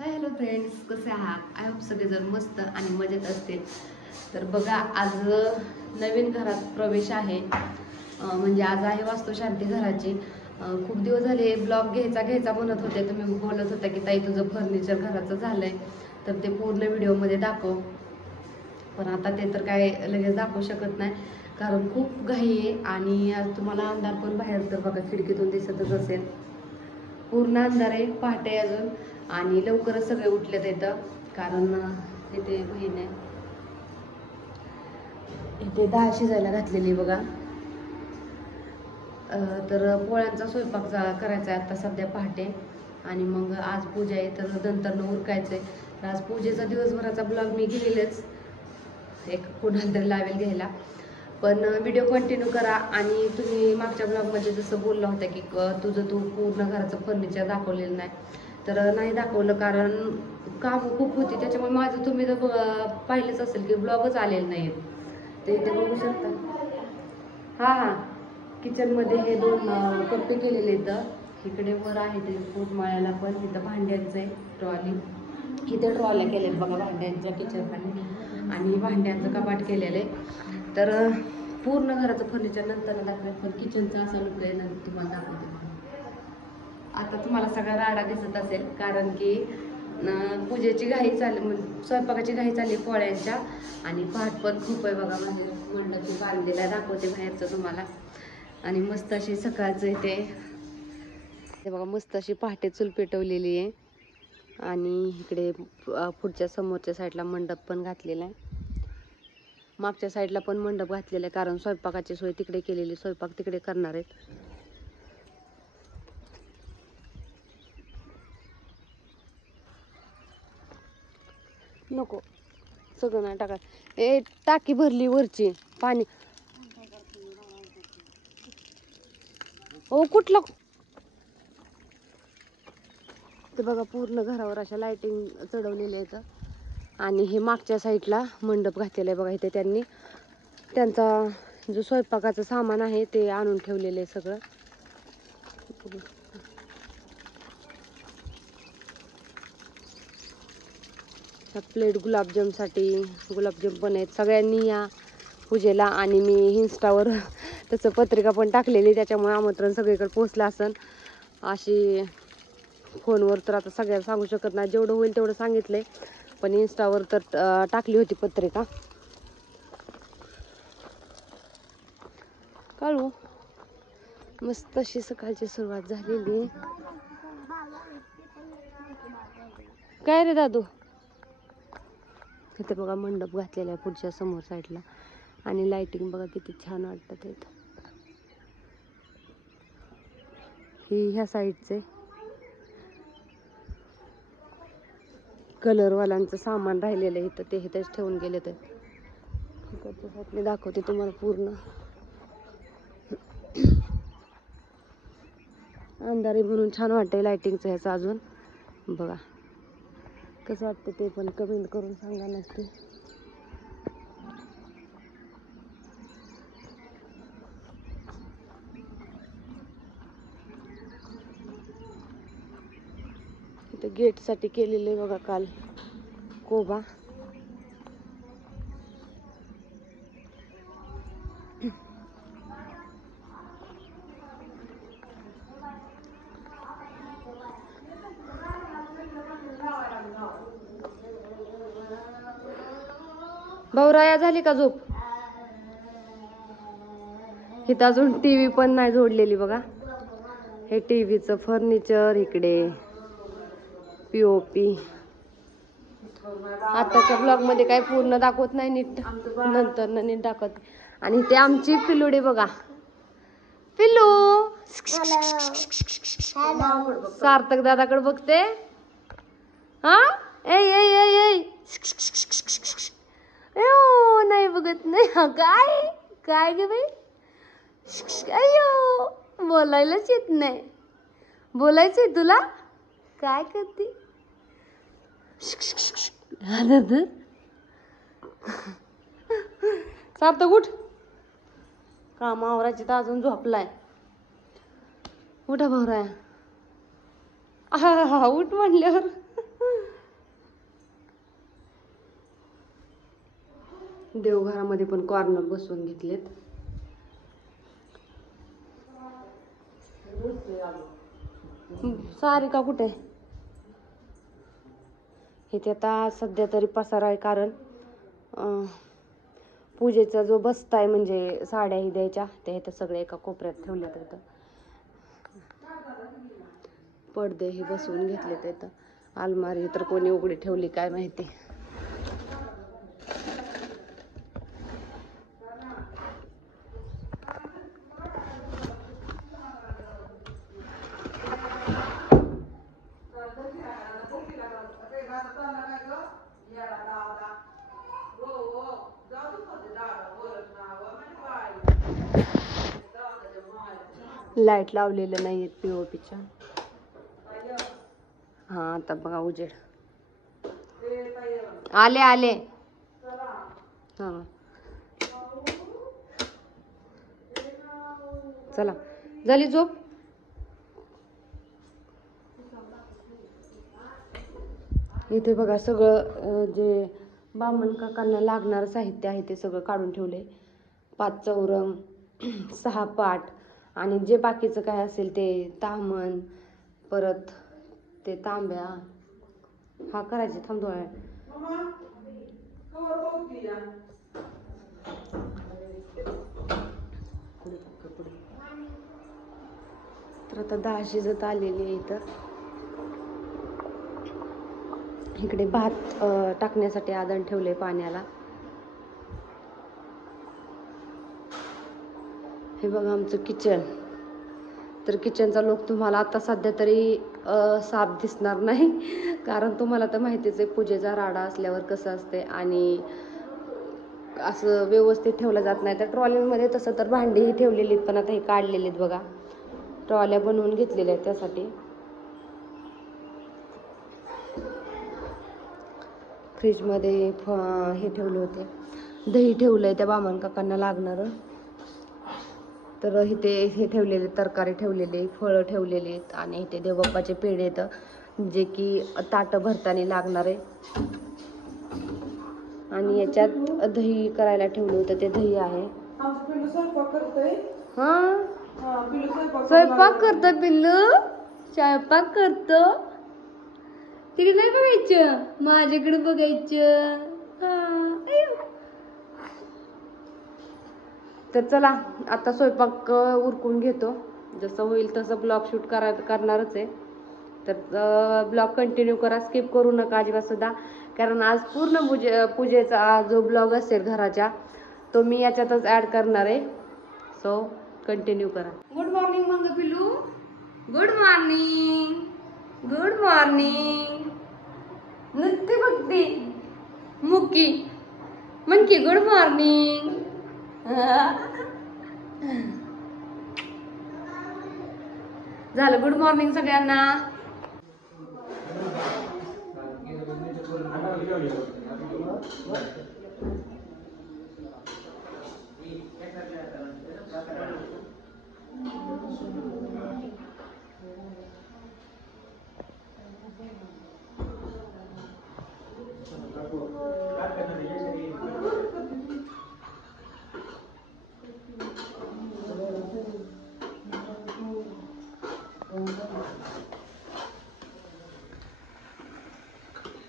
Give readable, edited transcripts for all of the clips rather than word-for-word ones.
Hi hello friends, कसे आहात? I hope सगळेजण मस्त आणि मजेत असतील. तर बघा, आज नवीन घरात प्रवेश आहे. म्हणजे आज आहे वास्तुशांती घराची. खूप दिवस झाले ब्लॉग घ्यायचा म्हणत होते. तुम्ही बोलत होता की ताई तुझं फर्निचर घराचं झालंय, तर ते पूर्ण व्हिडिओमध्ये दाखव. पण आता ते तर काय लगेच दाखवू शकत नाही, कारण खूप घाई आहे. आणि आज तुम्हाला अंधार पण बाहेर तर बघा खिडकीतून दिसतच असेल. पूर्ण अंधार आहे, पहाटे अजून. आणि लवकरच सगळे उठलेत इथं, कारण इथे बहीण आहे. इथे डाळ शिजायला घातलेली बघा. तर पोळ्यांचा स्वयंपाक करायचा आहे आता सध्या पहाटे. आणि मग आज पूजा आहे, तर नंतर उरकायचं आहे. तर आज पूजेचा दिवसभराचा ब्लॉग मी घेईलच, एक कुणाला तरी लावेल घ्यायला. पण व्हिडिओ कंटिन्यू करा. आणि तुम्ही मागच्या ब्लॉगमध्ये जसं बोलला होता की तू पूर्ण घराचं फर्निचर दाखवलेलं नाही, तर नाही दाखवलं कारण कामं खूप होती. त्याच्यामुळे माझं तुम्ही तर पाहिलंच असेल की ब्लॉगच आलेले नाहीत. ते इथे बघू शकता. हां, किचनमध्ये हे 2 कप्पे केलेले इथं. इकडे वर आहे ते पोटमाळ्याला पण. इथं भांड्यांचं आहे ट्रॉली. इथे ट्रॉल्या केल्यात बघा भांड्यांच्या किचनमध्ये. आणि भांड्यांचं कपाट केलेलं आहे. तर पूर्ण घराचं फर्निचर नंतर दाखवेल, पण किचनचा असा लुक आहे नंतर तुम्हाला दाखवते. आता तुम्हाला सगळा राडा दिसत असेल, कारण की पूजेची घाई चालली, म्हणजे स्वयंपाकाची घाई चालली पोळ्यांच्या. आणि पहाट पण खूप आहे बघा. बाहेर मंडपी बांधलेला दाखवते बाहेरचं तुम्हाला. आणि मस्त अशी सकाळचं इथे ते बघा, मस्त अशी पहाटे चूल पेटवलेली आहे. आणि इकडे पुढच्या समोरच्या साईडला मंडप पण घातलेला आहे. मागच्या साईडला पण मंडप घातलेला आहे, कारण स्वयंपाकाची सोय तिकडे केलेली, स्वयंपाक तिकडे करणार आहेत. नको सगळं नाही टाका. टाकी भरली वरची पाणी. कुठलं ते बघा, पूर्ण घरावर अशा लाइटिंग चढवलेल्या आहेत. आणि हे मागच्या साईडला मंडप घातलेला आहे बघा. इथे त्यांनी त्यांचा जो स्वयंपाकाचं सामान आहे ते आणून ठेवलेलं आहे सगळं. प्लेट गुलाबजामसाठी गुलाबजाम पण आहेत. सगळ्यांनी या पूजेला. आणि मी इन्स्टावर त्याचं पत्रिका पण टाकलेली, त्याच्यामुळे आमंत्रण सगळीकडे पोचलं असन. अशी फोनवर तर आता सगळ्यांना सांगू शकत नाही, जेवढं होईल तेवढं सांगितलंय. पण इन्स्टावर तर टाकली होती पत्रिका. काळू मस्त अशी सकाळची सुरुवात झालेली. काय रे दादू? इथे बघा मंडप घातलेला आहे पुढच्या समोर साईडला. आणि लाइटिंग बघा किती छान वाटत आहेत. ही ह्या साईडचे कलरवाल्यांचं सामान राहिलेलं आहे इथं, ते इथेच ठेवून गेले. तर इकडच्या साईडने दाखवते तुम्हाला पूर्ण. अंधारी म्हणून छान वाटतंय लाइटिंगचं ह्याचं. अजून बघा कसं वाटतं ते पण कमेंट करून सांगा नक्की. इथं गेटसाठी केलेले बघा काल कोबा. भाऊराया झाली का झोप? इथं अजून टीव्ही पण नाही जोडलेली बघा. हे टीव्हीचं फर्निचर, इकडे पीओपी. आताच्या ब्लॉग मध्ये काही पूर्ण दाखवत नाही नीट, नंतर नीट दाखवत. आणि ते आमची पिल्लुडी बघा. पिल्लू सार्थक दादाकडे बघते. हा नाही बघत नाही. काय काय गे बाई? अयो, बोलायलाच येत नाही. बोलायचंय तुला? काय करते? सार्थक उठ, काम आवरायची तर अजून झोपलाय. उठा भाऊराया. उठ म्हणल्यावर देवघरामध्ये पण कॉर्नर बसवून घेतलेत. सारिका कुठे? इथे आता सध्या तरी पसारा आहे, कारण पूजेचा जो बस्ता आहे म्हणजे साड्या ही द्यायच्या त्या इथं सगळे एका कोपऱ्यात ठेवल्यात. इथं पडदे हे बसवून घेतलेत. इथं अलमारी तर कोणी उघडी ठेवली काय माहिती. लाईट लावलेलं नाहीये पीओपीच्या. हा आता बघा उजेड आले आले. हा चला झाली झोप. इथे बघा सगळं जे बामण काकांना लागणारं साहित्य आहे ते सगळं काढून ठेवले. 5 चौरंग, 6 पाट आणि जे बाकीचं काय असेल ते तामण, परत ते तांब्या हा करायचे. थांबतो आहे तर आता डाळ शिजत आलेली आहे. इथं इकडे भात टाकण्यासाठी आदण ठेवले पाण्याला. हे बघा आमचं किचन. तर किचनचा लुक तुम्हाला आता सध्या तरी साफ दिसणार नाही, कारण तुम्हाला तर माहितीच आहे पूजेचा राडा असल्यावर कसं असते आणि असं व्यवस्थित ठेवलं जात नाही. तर ट्रॉलीमध्ये तसं तर भांडीही ठेवलेली आहेत, पण आता हे काढलेली आहेत बघा. ट्रॉल्या बनवून घेतलेल्या आहेत त्यासाठी. फ्रीजमध्ये हे ठेवले होते, दही ठेवलं आहे त्या बामण काकांना लागणारं. तर इथे हे ठेवलेले तरकारी ठेवलेले, फळं ठेवलेले आहेत आणि इथे देवबाप्पाचे पेढे आहेत जे की ताटं भरताना लागणार आहे. आणि याच्यात दही करायला ठेवलं होतं, ते दही आहे. हा स्वयंपाक करतो पिल्लू, स्वयंपाक करतो. तिकडे नाही बघायचं, माझ्याकडे बघायचं. तर चला आता स्वयंपाक उरकून घेतो. जसं होईल तसं ब्लॉग शूट करणारच आहे. तर ब्लॉग कंटिन्यू करा, स्किप करू नका अजिबात सुद्धा, कारण आज पूर्ण पूजेचा जो ब्लॉग असेल घराच्या तो मी याच्यातच ॲड करणार आहे. सो कंटिन्यू करा. गुड मॉर्निंग मंग पिल्लू, गुड मॉर्निंग, गुड मॉर्निंग. नसते बघते मुक्की म्हण की गुड मॉर्निंग. झालं गुड मॉर्निंग सगळ्यांना.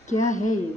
क्या है ये?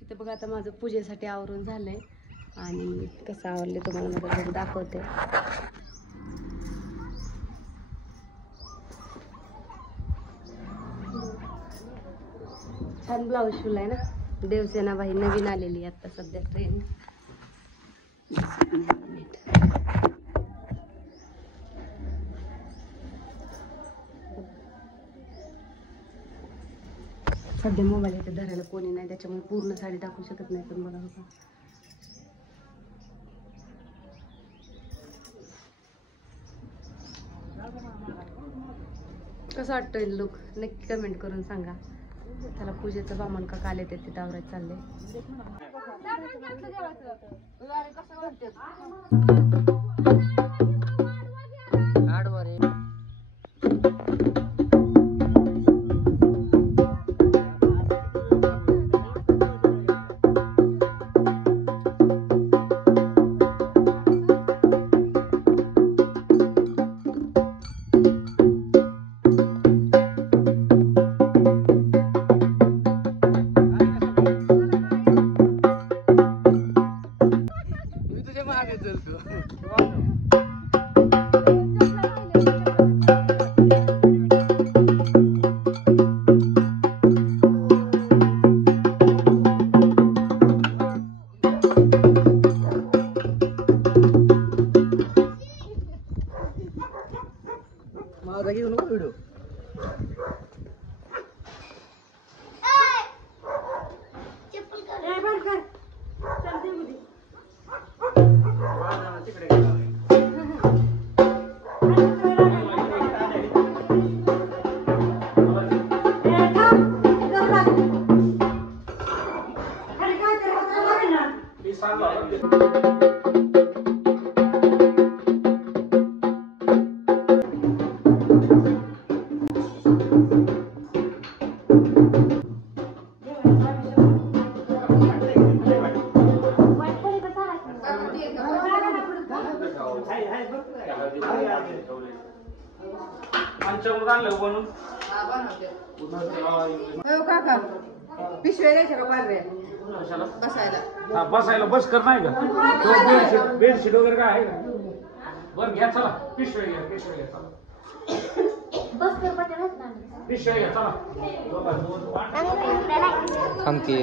इथे बघा आता माझं पूजेसाठी आवरून झालंय आणि कसं आवरले तुम्हाला माझं घरी दाखवते. छान ब्लाऊज शिवलाय ना. देवसेनाबाई नवीन आलेली आता सध्या ट्रेन. सध्या मोबाईल इथे धरायला कोणी नाही त्याच्यामुळे पूर्ण साडी दाखवू शकत नाही. पण बघा बघा कसं वाटतंय लुक नक्की कमेंट करून सांगा. त्याला पूजेचं बामण का काल येते तिथं आवरायचं चाललंय. माझा घेऊ नको व्हिडिओ. पिशव्या द्यायच्या का पांढऱ्या बसायला? बसायला बस कर नाही का? बेडशीट वगैरे काय आहे का? बरं घ्या चला. पिशव्या घ्या पिशव्या घ्या चला. पिशव्या घ्या चला. थांबते.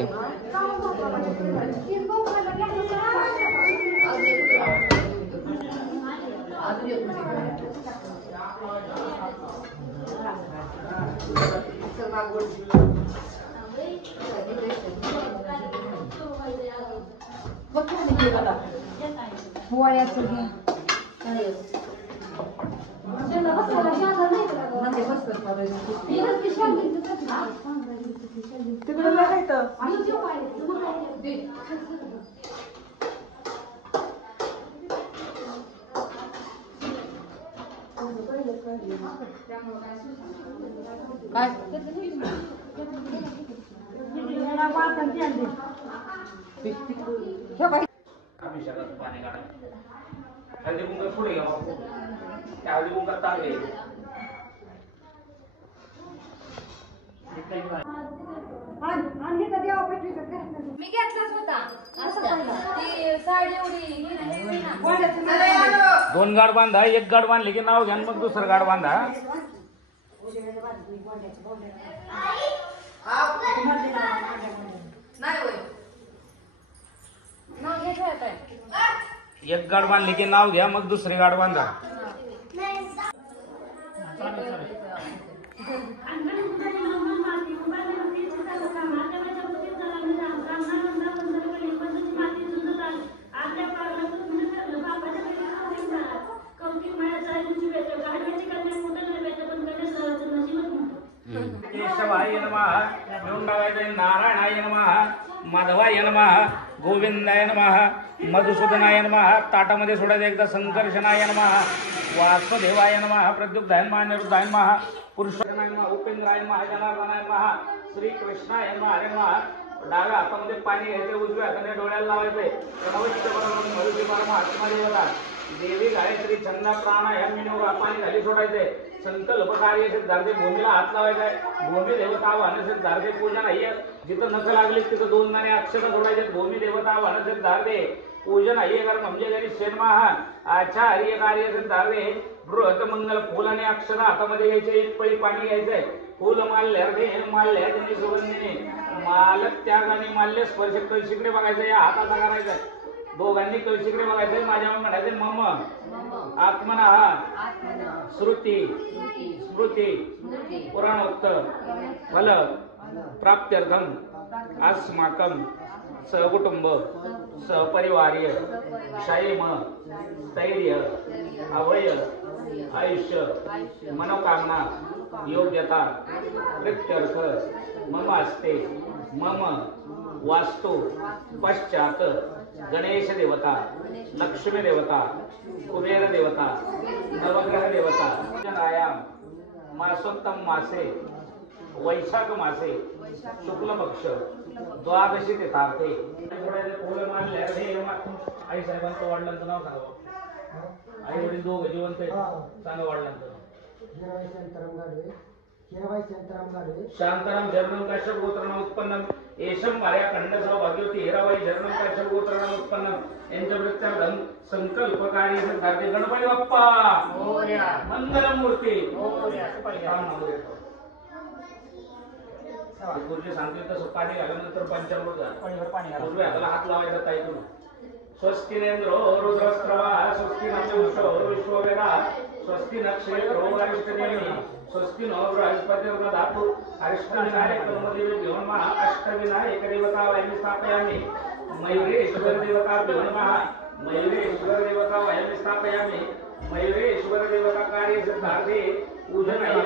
मी घेतलाच होता. दोन गाड बांधा. एक गाड बांधले की नाव घ्या मग दुसरं गाड बांधा. एक गाड बांधले की नाव घ्या मग दुसरी गाड बांधा. केशवाय नमः घेऊन टाकायचंय नारायणाय नमः, माधवाय नमः, गोविंदाय नमः, मधुसूदनाय नमः. ताटामध्ये सोडायचं एकदा. संकर्षणाय नमः, वासुदेवाय नमः, प्रद्युम्नाय नमः, निरुद्धाय नमः, पुरुषोत्तमाय नमः, उपेंद्राय नमः, जनार्दनाय नमः, श्रीकृष्णाय नमः. हरे नमः. डाव्या हातामध्ये पाणी घ्यायचे, उजव्या हाताने डोळ्याला लावायचे. प्रणवचित्त बरोबर मरुती परमात्मा देवता देवी गायत्री छंदा प्राणायाम पाणी खाली सोडायचे. संकल्प कार्य सिद्धार्थे भूमीला हात लावायचा. भूमी देवता वाहन सिद्धार्थे पूजा नाहीये. जिथं नख लागली तिथं 2 नाणे अक्षर सोडायचे. भूमी देवता वाहन सिद्धार्थे पूजन आहे. कारण म्हणजे जरी शेणमहा आचार्य कार्य सिद्धार्थे बृहत मंगल फुल आणि अक्षर हातामध्ये घ्यायचे. 1 पळी पाणी घ्यायचंय. फुल माल्य माल्य सुगंधीने मालक त्याग आणि माल्य स्पर्श कळशीकडे बघायचं. या हाताचा करायचा. दोघांनी कळशीकडे बघायचंय. माझ्या म्हणायचे मम आत्मना श्रुती स्मृती पुराणोक्त फल प्राप्त्यर्थम अस्माकं सहकुटुंब सहपरिवार्य क्षैम स्थैर्य अभय आयुष्य मनोकामना योग्यता प्रीत्यर्थ मम अस्ते मम वास्तु पश्चात गणेश देवता लक्ष्मी देवता कुबेर देवता नवग्रह देवता जनायाम मासोत्तम मासे वैशाख मासे शुक्ल पक्ष द्वादशी ते तारखे. आई साहेबांचं वडिलांचं नाव सांगा. आई वडील दोघं जिवंत सांगा वडिलांचं. शांताराम शरणम काश्यप गोत्रनाम उत्पन्नम येशम मार्या खंडसराव भाग्यवती हिराबाई शरणम काश्यप गोत्रनाम उत्पन्नम यांच्या प्रत्यर्थम संकल्प कार्य सिद्धार्थे गणपती बाप्पा मंगलमूर्ती. गुरुजी सांगतील तसं पाणी घाल्यानंतर पंचामृत उजव्या हाताला हात लावायचा. ताईतून स्वस्तिनेंद्रो रुद्रस्त्रवा स्वस्ति नक्षो विश्ववेदा स्वस्ति नक्षत्रो अरिष्टनेमी स्वस्ति नो बृहस्पतिर्दधातु अरिष्टविनायक कर्मदेवेभ्यो नमः. अष्टविनायक देवता वयं स्थापयामि. मयूरेश्वर देवताभ्यो नमः. मयूरेश्वर देवता वयं स्थापयामि. मयूरेश्वर देवता कार्य सिद्धार्थे पूजन आहे.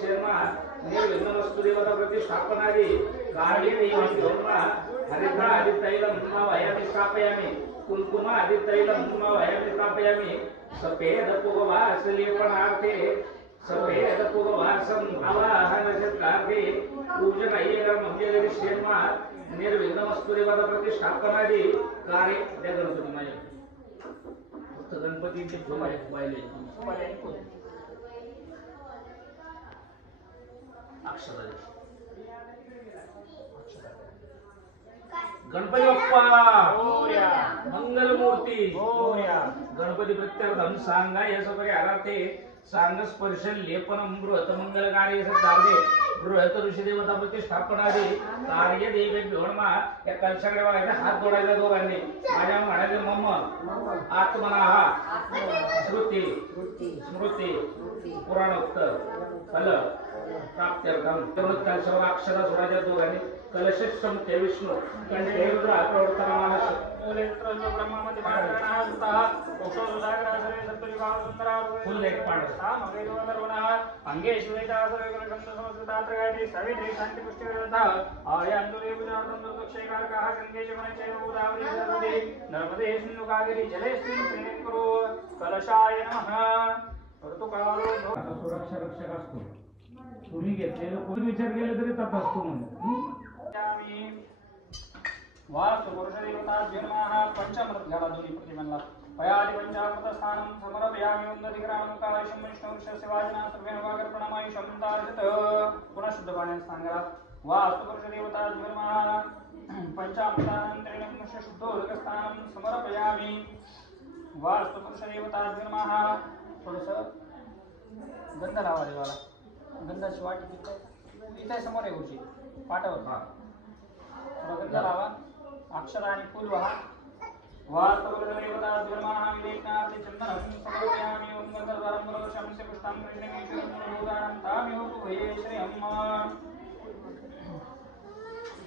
शर्मा निर्विघ्नमस्तु देवता प्रतिष्ठापनादि कार्य देवभ्यो नमः. हरिद्रा आदितैलं वयं स्थापयामि. कुंकुम आदितैलं वयं स्थापयामि. सफेद पुगवास लेपनार्थे सफेद पुगवासम आवाहन सिद्धार्थे पूजन अय्यगर मंगल शेमा निर्विघ्नमस्तु देवता प्रतिष्ठापनादि कार्य. त्या गणपती माझ्या फक्त गणपतीचे फुल आहेत पाहिले अक्षर गणपती बाप्पा मंगलमूर्ती. गणपती प्रत्यर्थम सांगा यश वगैरे आराते सांग स्पर्श लेपन बृहत मंगल कार्य सिद्धार्थे बृहत ऋषी देवता प्रतिष्ठापनादि कार्य देवेभ्यो नमः. या कलशाकडे बघायचा. हात जोडायचा दोघांनी. माझ्या म्हणायचे मम आत्मना श्रुती स्मृती पुराणोक्त फल प्राप्त्यर्थम. कलशावर अक्षरा सोडायच्या दोघांनी. कलशम ते विष्णू कंठे रुद्र प्रवर्तनमानस ब्रह्मामध्ये फुल एक अंगे सवित्री शांती पुष्टिता नर्मदे सिंधु कावेरी जलेस्मिन् करो कलशाय नमः. सुरक्षा रक्षक असतो. तुम्ही घेतलेलं कोणी विचार केला तरी तपासतो म्हणून. वास्तु पुरुषदेवताभ्यो नमः. पंचामृत घाला दोन्ही प्रतिमांना. पयादि पंचामृत स्थानं समर्पयामि. उन्नतिग्रामकाशं विष्णुवृक्षस्य वाजना सर्वेण वागर्पणमायुषं तारयत. पुनः शुद्ध पाण्यात स्नान करा. वास्तु पुरुषदेवताभ्यो नमः. पंचामृतानन्तरेण पुनश्च शुद्धोदकस्थानं समर्पयामि. वास्तु पुरुषदेवताभ्यो नमः. थोडंसं गंध लावा देवाला. गंधाची वाटी तिथे समोर आहे गुरुजी पाटावर. थोडा गंध लावा. अक्षर आणि फूल वाहा. वास्तवदेवताभ्यो नमः. विवेकनाथे चंदनं समर्पयामि. ओम गंधर्वं पुरुषं पुष्टं कृष्णमेश्वरं तामिहोतु हे श्रीयम्.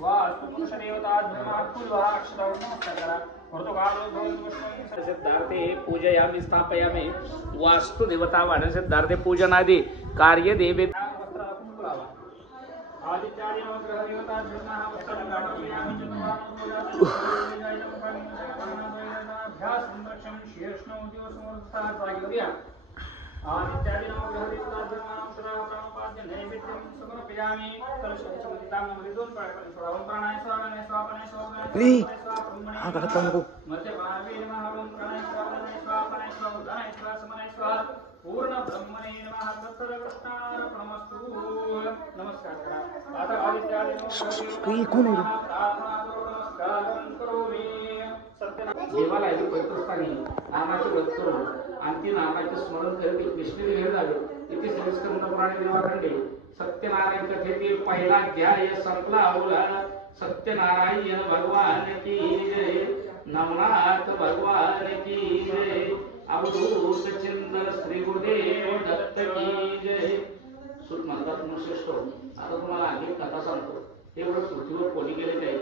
वास्तु पुरुषदेवताभ्यो नमः. फूल वाहा. अक्षरावर नमस्कार करा. सिद्धार्थे पूजयामि स्थापयामि. वास्तु देवता वाण सिद्धार्थे पूजनादि कार्य देवे. आदित्यादि पूर्ण ब्रह्मणे नमः तत्सर्व कृष्णार्पणमस्तु. नमस्कार करा. आता आदित्याय देवाला पवित्रस्थानी नामाचे व्रत करून आणि ती नामाचे स्मरण करीत विष्णू घेऊन जावे. इथे श्रीस्कंद पुराणे देवाखंडे सत्यनारायण कथेतील पहिला अध्याय संपला. अवला सत्यनारायण भगवान की जय. नवनाथ भगवान की जय. अवधूत चिंतन श्री गुरुदेव दत्त की जय. सुत म्हणतात श्रेष्ठ. आता तुम्हाला आणखी कथा सांगतो. हे एवढं पृथ्वीवर कोणी गेले नाही.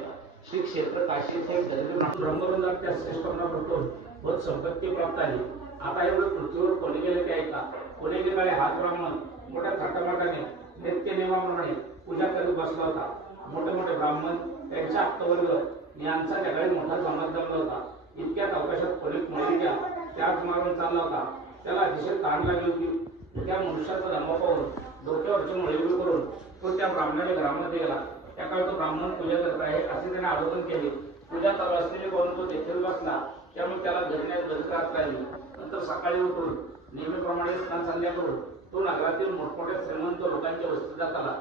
श्री क्षेत्र काशी ब्रह्मवंदात त्या श्रेष्ठांना करतो बहुत संपत्ती प्राप्त आहे. आता एवढं पृथ्वीवर कोणी गेले ते ऐका. कोणी गेले हात ब्राह्मण मोठ्या थाटामाटाने नित्य नियमाप्रमाणे पूजा करीत बसला होता. मोठे मोठे ब्राह्मण त्यांच्या आप्तवर्ग यांचा त्याकडे मोठा समाज जमला होता. इतक्यात अवकाशात फलित मलिका त्याच मारून चालला होता. त्याला अतिशय ताण लागली होती. त्या मनुष्याचा धर्म पाहून डोक्यावरची मुळीवी करून तो त्या ब्राह्मणाच्या घरामध्ये गेला. त्या काळात तो ब्राह्मण पूजा करत आहे असे त्याने आरोपण केले. पूजा चालू असलेली करून तो देखील बसला. त्यामुळे त्याला घरण्यात बंद राहिली. नंतर सकाळी उठून नेहमीप्रमाणे स्नान संध्या करून तो नगरातील मोठमोठ्या श्रीमंत लोकांच्या वस्तीत जात आला.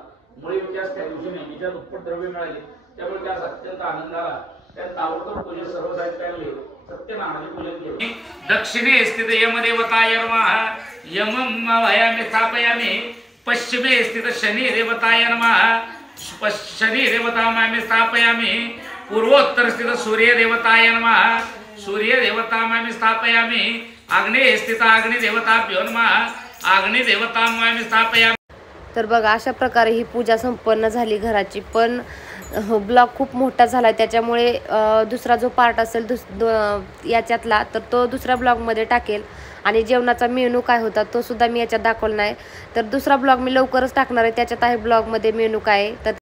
मुळे त्यास त्या दिवशी नेहमीच्या दुप्पट द्रव्य मिळाले. त्यामुळे त्यास अत्यंत आनंद आला. त्या ताबडतोब पूजेत सर्व साहित्य आणले. सत्यनारायणाचे पूजन केले. दक्षिणे स्थित यमदेवताय नमः. यमं वयामि स्थापयामि. पश्चिमे स्थित शनि देवताय नमः. शनि देवतामामि स्थापयामि. पूर्वोत्तर स्थित सूर्य देवताय नमः. सूर्य देवतामामि स्थापयामि. आग्नेय स्थित अग्नि देवताभ्यो नमः. अग्नि देवतामामि स्थापयामि. तर बघा अशा प्रकारे ही पूजा संपन्न झाली घराची. पण ब्लॉग खूप मोठा झाला त्याच्यामुळे दुसरा जो पार्ट असेल याच्यातला तर तो दुसऱ्या ब्लॉगमध्ये टाकेल. आणि जेवणाचा मेनू काय होता तो सुद्धा मी याच्यात दाखवला नाही. तर दुसरा ब्लॉग मी लवकरच टाकणार आहे. त्याच्यात आहे ब्लॉगमध्ये मेनू काय तर